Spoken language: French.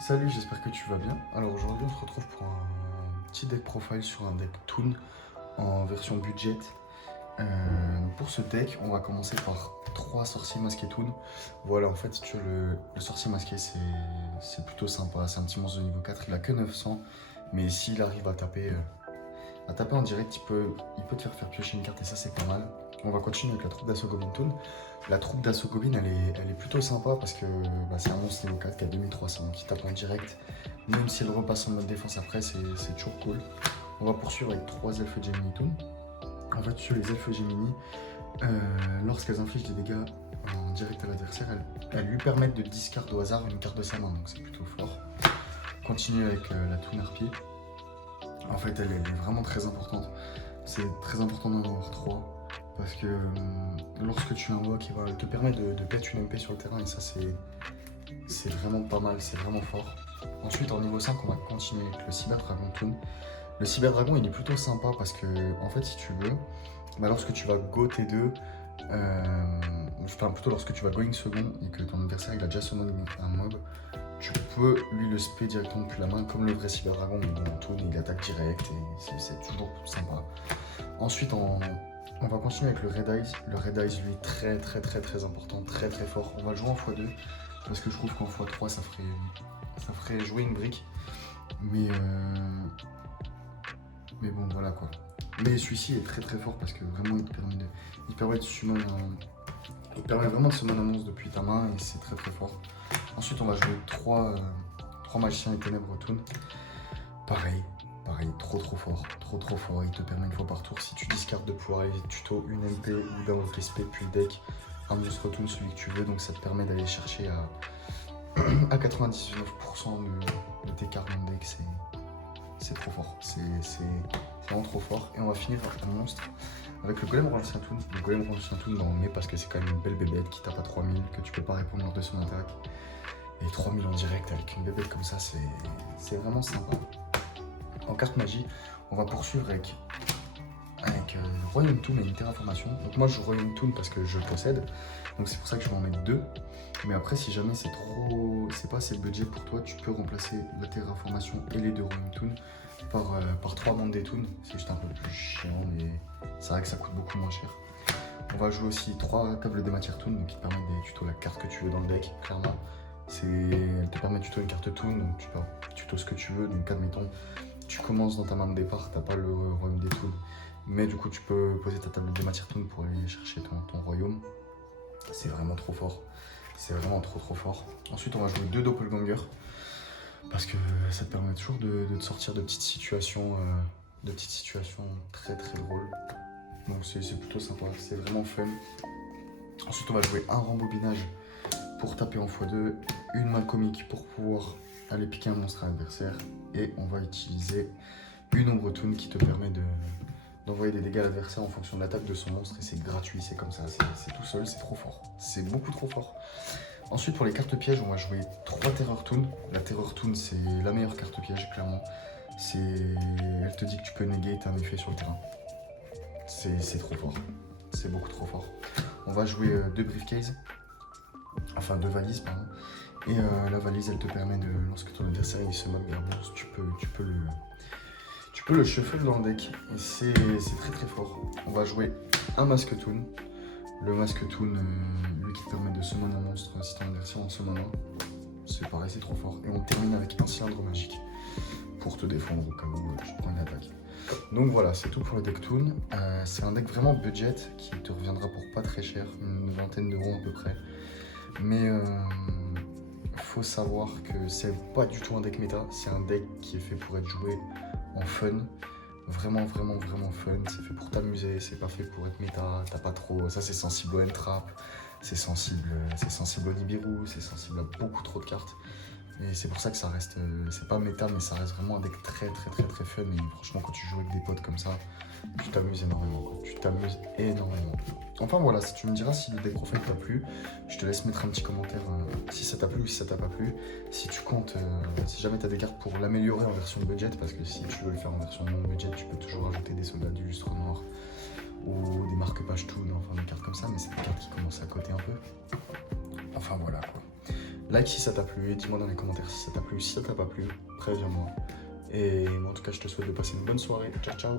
Salut, j'espère que tu vas bien. Alors aujourd'hui on se retrouve pour un petit deck profile sur un deck Toon en version budget. Pour ce deck, on va commencer par 3 sorciers masqués Toon. Voilà, en fait, si tu veux, le sorcier masqué c'est plutôt sympa. C'est un petit monstre de niveau 4, il a que 900, mais s'il arrive à taper en direct, il peut te faire piocher une carte et ça c'est pas mal. On va continuer avec la troupe d'assaut Goblin Toon. La troupe d'assaut Goblin elle est plutôt sympa parce que c'est un monstre niveau 4 qui a 2300 qui tape en direct. Même si elle repasse en mode défense après, c'est toujours cool. On va poursuivre avec 3 elfes Gemini Toon. En fait, sur les elfes Gemini, lorsqu'elles infligent des dégâts en direct à l'adversaire, elles lui permettent de discard au hasard une carte de sa main, donc c'est plutôt fort. Continue avec la Toon Harpie. En fait, elle est vraiment très importante. C'est très important d'en avoir 3 parce que lorsque tu l'invoques, elle te permet de pète une MP sur le terrain et ça c'est vraiment pas mal, c'est vraiment fort. Ensuite, en niveau 5, on va continuer avec le Cyber Dragon Toon. Le Cyber Dragon, il est plutôt sympa parce que, en fait, si tu veux, lorsque tu vas go T2, plutôt lorsque tu vas going second et que ton adversaire il a déjà summon un mob, tu peux lui le spé directement depuis la main comme le vrai Cyber Dragon, mais bon, Toon il attaque direct et c'est toujours sympa. Ensuite, on va continuer avec le Red Eyes. Le Red Eyes, lui, très important, très fort. On va le jouer en x2 parce que je trouve qu'en x3 ça ferait jouer une brique. Mais bon, voilà quoi. Mais celui-ci est très fort parce que vraiment il permet de summon il permet vraiment de summon un monstre depuis ta main et c'est très fort. Ensuite, on va jouer 3 magiciens et ténèbres Toon. Pareil, trop fort, trop fort. Il te permet une fois par tour, si tu discardes de pouvoir aller tuto une MP ou d'invoquer spé depuis le deck, un monstre Toon, celui que tu veux, donc ça te permet d'aller chercher à 99% de tes cartes dans le deck, c'est trop fort, c'est vraiment trop fort. Et on va finir avec un monstre, avec le Golem Rancien Toon. Le Golem Rancien Toon, on le met parce que c'est quand même une belle bébête qui tape à 3000, que tu peux pas répondre lors de son attaque. Et 3000 en direct avec une bébête comme ça, c'est vraiment sympa. En carte magie, on va poursuivre avec Royaume Toon et une terraformation. Donc moi je joue Royaume Toon parce que je le possède, donc c'est pour ça que je vais en mettre 2. Mais après, si jamais c'est pas assez de budget pour toi, tu peux remplacer la terraformation et les 2 Royaume Toon par 3 Monday Toon. C'est juste un peu plus chiant, mais c'est vrai que ça coûte beaucoup moins cher. On va jouer aussi 3 tables des matières Toon, donc qui te permettent de tuto la carte que tu veux dans le deck, clairement. Elle te permet de tuto une carte Toon, donc tu peux tuto ce que tu veux. Donc admettons, tu commences dans ta main de départ, t'as pas le royaume des Toons, mais du coup tu peux poser ta table des matières Toon pour aller chercher ton royaume. C'est vraiment trop fort, c'est vraiment trop fort. Ensuite, on va jouer 2 doppelganger parce que ça te permet toujours de te sortir de petites situations très drôles. Donc c'est plutôt sympa, c'est vraiment fun. Ensuite, on va jouer un rembobinage pour taper en x2, une main comique pour pouvoir aller piquer un monstre à l'adversaire, et on va utiliser une ombre Toon qui te permet d'envoyer des dégâts à l'adversaire en fonction de l'attaque de son monstre, et c'est gratuit, c'est comme ça, c'est tout seul, c'est trop fort, c'est beaucoup trop fort. Ensuite, pour les cartes pièges, on va jouer 3 Terror Toon. La Terror Toon, c'est la meilleure carte piège, clairement. Elle te dit que tu peux néguer un effet sur le terrain. C'est trop fort, c'est beaucoup trop fort. On va jouer 2 briefcases, enfin 2 valises, pardon. Et la valise, elle te permet de, lorsque ton adversaire il se moque d'un monstre, tu peux le shuffle dans le deck. Et c'est très fort. On va jouer un masque Toon. Le masque Toon, lui qui te permet de summon un monstre si ton adversaire en summon un. C'est pareil, c'est trop fort. Et on termine avec un cylindre magique pour te défendre au cas où tu prends une attaque. Donc voilà, c'est tout pour le deck Toon. C'est un deck vraiment budget qui te reviendra pour pas très cher, une vingtaine d'euros à peu près. Mais faut savoir que c'est pas du tout un deck méta, c'est un deck qui est fait pour être joué en fun. Vraiment fun, c'est fait pour t'amuser, c'est pas fait pour être méta, t'as pas trop. Ça c'est sensible au N-Trap, c'est sensible au Nibiru, c'est sensible à beaucoup trop de cartes. Et c'est pour ça que ça reste, c'est pas méta, mais ça reste vraiment un deck très fun. Et franchement, quand tu joues avec des potes comme ça, tu t'amuses énormément, quoi. Tu t'amuses énormément. Enfin voilà, si tu me diras si le deck profile t'a plu, je te laisse mettre un petit commentaire si ça t'a plu ou si ça t'a pas plu. Si tu comptes, si jamais t'as des cartes pour l'améliorer en version budget, parce que si tu veux le faire en version non budget, tu peux toujours ajouter des soldats du lustre noir ou des marque-pages Toon, enfin des cartes comme ça, mais c'est des cartes qui commencent à coter un peu. Enfin voilà quoi. Like si ça t'a plu, et dis-moi dans les commentaires si ça t'a plu. Si ça t'a pas plu, préviens-moi. Et moi, en tout cas, je te souhaite de passer une bonne soirée. Ciao, ciao.